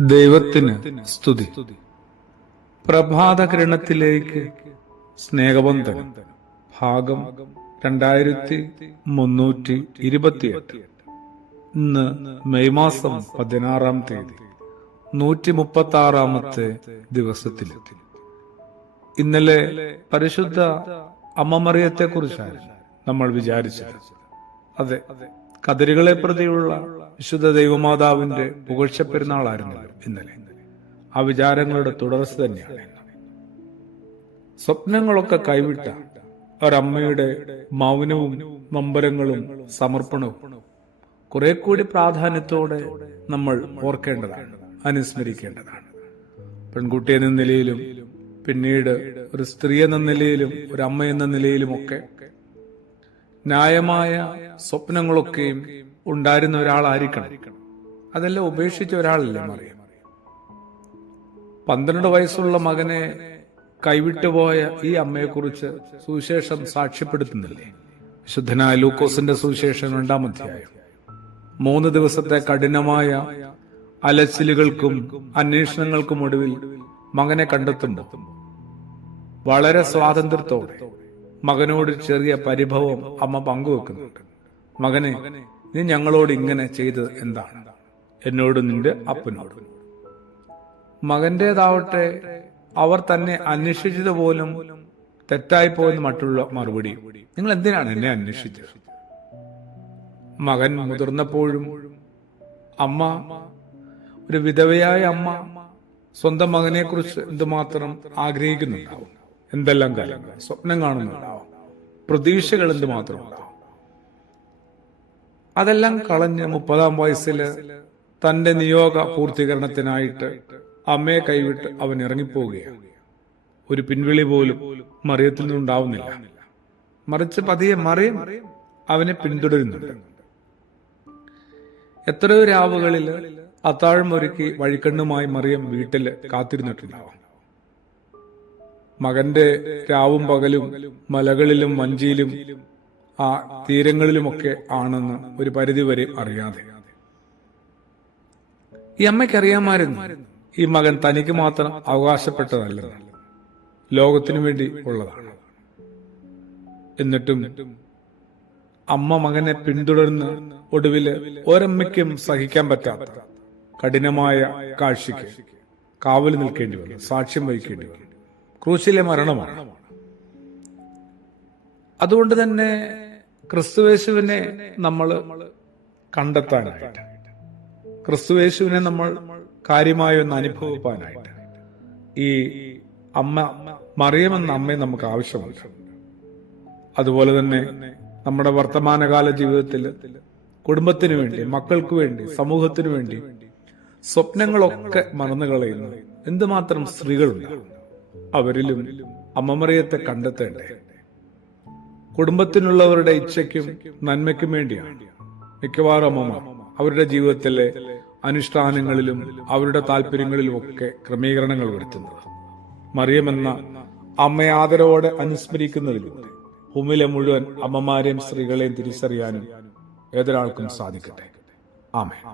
ദൈവത്തിന് സ്തുതി. പ്രഭാതകിരണത്തിലേക്ക് സ്നേഹബന്ധനം ഭാഗം 2328. ഇന്ന് മെയ് മാസം 16-ാം തീയതി 136-ാമത്തെ ദിവസത്തിലെത്തി. ഇന്നലെ പരിശുദ്ധ അമ്മ മറിയത്തെ കുറിച്ചാണ് നമ്മൾ വിചാരിച്ചത്. അതെ, കതിരുകളെ പ്രതിയുള്ള വിശുദ്ധ ദൈവമാതാവിന്റെ പുകഴ്ച പെരുന്നാളായിരുന്നു ഇന്നലെ. ആ വിചാരങ്ങളുടെ തുടർച്ച തന്നെയാണ്. സ്വപ്നങ്ങളൊക്കെ കൈവിട്ട ഒരമ്മയുടെ മൗനവും നൊമ്പരങ്ങളും സമർപ്പണവും കുറെ കൂടി പ്രാധാന്യത്തോടെ നമ്മൾ ഓർക്കേണ്ടതാണ്, അനുസ്മരിക്കേണ്ടതാണ്. പെൺകുട്ടി എന്ന നിലയിലും പിന്നീട് ഒരു സ്ത്രീ എന്ന നിലയിലും ഒരു അമ്മ എന്ന നിലയിലുമൊക്കെ ന്യായമായ സ്വപ്നങ്ങളൊക്കെയും ഉണ്ടായിരുന്ന ഒരാളായിരിക്കണം. അതെല്ലാം ഉപേക്ഷിച്ച ഒരാളല്ലേ മറിയം. 12 വയസ്സുള്ള മകനെ കൈവിട്ടുപോയ ഈ അമ്മയെക്കുറിച്ച് സുവിശേഷം സാക്ഷ്യപ്പെടുത്തുന്നില്ലേ? വിശുദ്ധനായ ലൂക്കോസിന്റെ സുവിശേഷം 2-ാം അധ്യായം. 3 ദിവസത്തെ കഠിനമായ അലച്ചിലുകൾക്കും അന്വേഷണങ്ങൾക്കും ഒടുവിൽ മകനെ കണ്ടെത്തുമ്പോൾ വളരെ സ്വാതന്ത്ര്യത്തോടെ മകനോട് ചെറിയ പരിഭവം അമ്മ പങ്കുവെക്കുന്നുണ്ട്. മകനെ, നീ ഞങ്ങളോട് ഇങ്ങനെ ചെയ്തത് എന്താണ്? എന്നോടും നിന്റെ അപ്പനോടും. മകന്റേതാവട്ടെ അവർ തന്നെ അന്വേഷിച്ചത് പോലും തെറ്റായി പോയെന്ന് മറ്റുള്ള മറുപടി. നിങ്ങൾ എന്തിനാണ് എന്നെ അന്വേഷിച്ചത്? മകൻ മുതിർന്നപ്പോഴും അമ്മ, ഒരു വിധവയായ അമ്മ സ്വന്തം മകനെ കുറിച്ച് എന്തുമാത്രം ആഗ്രഹിക്കുന്നുണ്ടാവും, എന്തെല്ലാം കാര്യങ്ങൾ സ്വപ്നം കാണുന്നുണ്ടാവും, പ്രതീക്ഷകൾ എന്തുമാത്രം ഉണ്ടാവും. അതെല്ലാം കളഞ്ഞ് 30-ാം വയസ്സിൽ തന്റെ നിയോഗ പൂർത്തീകരണത്തിനായിട്ട് അമ്മയെ കൈവിട്ട് അവൻ ഇറങ്ങിപ്പോവുകയാണ്. ഒരു പിൻവിളി പോലും മറിയത്തിൽ നിന്നുണ്ടാവുന്നില്ല. മറിച്ച് പതിയെ മറിയം അവനെ പിന്തുടരുന്നുണ്ട്. എത്രയോ രാവുകളിൽ അത്താഴം ഒരുക്കി വഴിക്കണ്ണുമായി മറിയം വീട്ടിൽ കാത്തിരുന്നിട്ടുണ്ടാവും. മകന്റെ രാവും പകലും മലകളിലും വഞ്ചിയിലും ആ തീരങ്ങളിലുമൊക്കെ ആണെന്ന് ഒരു പരിധിവരെ അറിയാതെ. ഈ അമ്മയ്ക്കറിയാമായിരുന്നു ഈ മകൻ തനിക്ക് മാത്രം അവകാശപ്പെട്ടതല്ലെന്ന്, ലോകത്തിനു വേണ്ടി ഉള്ളതാണ്. എന്നിട്ടും അമ്മ മകനെ പിന്തുടർന്ന് ഒടുവില് ഒരമ്മയ്ക്കും സഹിക്കാൻ പറ്റാത്ത കഠിനമായ കാഴ്ചയ്ക്ക് കാവൽ നിൽക്കേണ്ടി വന്നു, സാക്ഷ്യം വഹിക്കേണ്ടി വന്നു. ക്രൂശിലെ മരണമാണ്. അതുകൊണ്ട് തന്നെ ക്രിസ്തുവേശുവിനെ നമ്മൾ കണ്ടെത്താനായിട്ട്, ക്രിസ്തുവേശുവിനെ നമ്മൾ കാര്യമായി ഒന്ന് അനുഭവിക്കാനായിട്ട് ഈ അമ്മ മറിയമെന്ന അമ്മയെ നമുക്ക് ആവശ്യമുണ്ട്. അതുപോലെ തന്നെ നമ്മുടെ വർത്തമാനകാല ജീവിതത്തിൽ കുടുംബത്തിനു വേണ്ടി, മക്കൾക്ക് വേണ്ടി, സമൂഹത്തിനു വേണ്ടി സ്വപ്നങ്ങളൊക്കെ മറന്നു കളയുന്ന എന്തുമാത്രം സ്ത്രീകളുണ്ട്. അവരിലും അമ്മ മറിയത്തെ കണ്ടെത്തേണ്ടേ? കുടുംബത്തിനുള്ളവരുടെ ഇച്ഛയ്ക്കും നന്മയ്ക്കും വേണ്ടിയാണ് മിക്കവാറും അമ്മമാർ അവരുടെ ജീവിതത്തിലെ അനുഷ്ഠാനങ്ങളിലും അവരുടെ താല്പര്യങ്ങളിലും ഒക്കെ ക്രമീകരണങ്ങൾ വരുത്തുന്നത്. മറിയമെന്ന അമ്മയെ ആദരവോടെ അനുസ്മരിക്കുന്നതിലൂടെ ഭൂമിയിലെ മുഴുവൻ അമ്മമാരെയും സ്ത്രീകളെയും തിരിച്ചറിയാനും ഏതൊരാൾക്കും സാധിക്കട്ടെ. ആമേൻ.